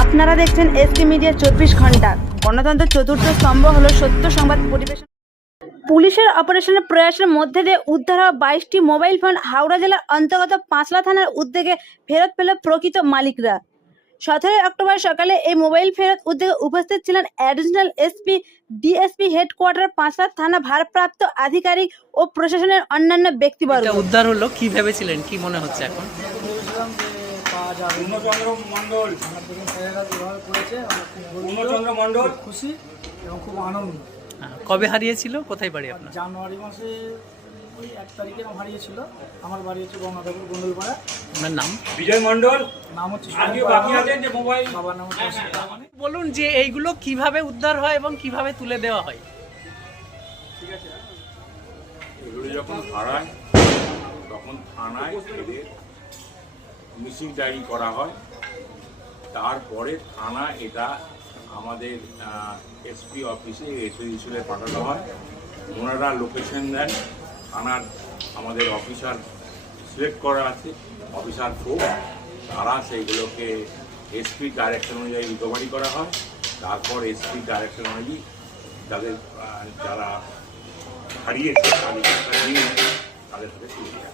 আপনারা দেখছেন SK media চব্বিশ ঘণ্টা। গণতন্ত্রের চতুর্থ স্তম্ভ হলো সত্য সংবাদ পরিবেশন। পুলিশের অপারেশনের প্রয়াসের মধ্যে দিয়ে উদ্ধার হওয়া বাইশটি মোবাইল ফোন হাওড়া জেলার অন্তর্গত পাঁচলা থানার উদ্যোগে ফেরত পেল প্রকৃত মালিকরা। সতেরোই অক্টোবর সকালে এই মোবাইল ফেরত উদ্যোগে উপস্থিত ছিলেন additional SP DSP headquarter Panchla থানা ভারপ্রাপ্ত আধিকারিক ও প্রশাসনের অন্যান্য ব্যক্তিবর্গ। উদ্ধার হলো, কি ভেবেছিলেন? কি মনে হচ্ছে এখন? পাওয়া যাবে। পূর্ণচন্দ্র মণ্ডল। আমার দেখুন স্যারেরা যেভাবে করেছে আমার খুব গর্বিত, পূর্ণচন্দ্র মণ্ডল। খুশি এবং খুব আনন্দ হ্যাঁ, কবে হারিয়েছিল? কোথায় বাড়ি আপনার? জানুয়ারি মাসে ওই এক তারিখে আমার হারিয়েছিল। আমার বাড়ি হচ্ছে গঙ্গাধাপুর গন্ডলপাড়া। আপনার নাম? বিজয় মণ্ডল। নাম হচ্ছে আজকে সুমন বাকি পাড়া, আছেন যে মোবাইল? বাবার নাম হচ্ছে বলুন যে এইগুলো কীভাবে উদ্ধার হয় এবং কীভাবে তুলে দেওয়া হয়? ঠিক এগুলো যখন হারায় তখন থানায় এদের মিসিং ডায়েরি করা হয়। তারপরে থানা এটা আমাদের এসপি অফিসে এসে পাঠানো হয়। ওনারা লোকেশন দেন। থানার আমাদের অফিসার সিলেক্ট করা আছে, অফিসার ফোক তারা সেইগুলোকে এসপি ডাইরেকশন অনুযায়ী রিকভারি করা হয়। তারপর এসপি ডাইরেকশন অনুযায়ী তাদের যারা হারিয়েছে, তাদের দেওয়া হয়।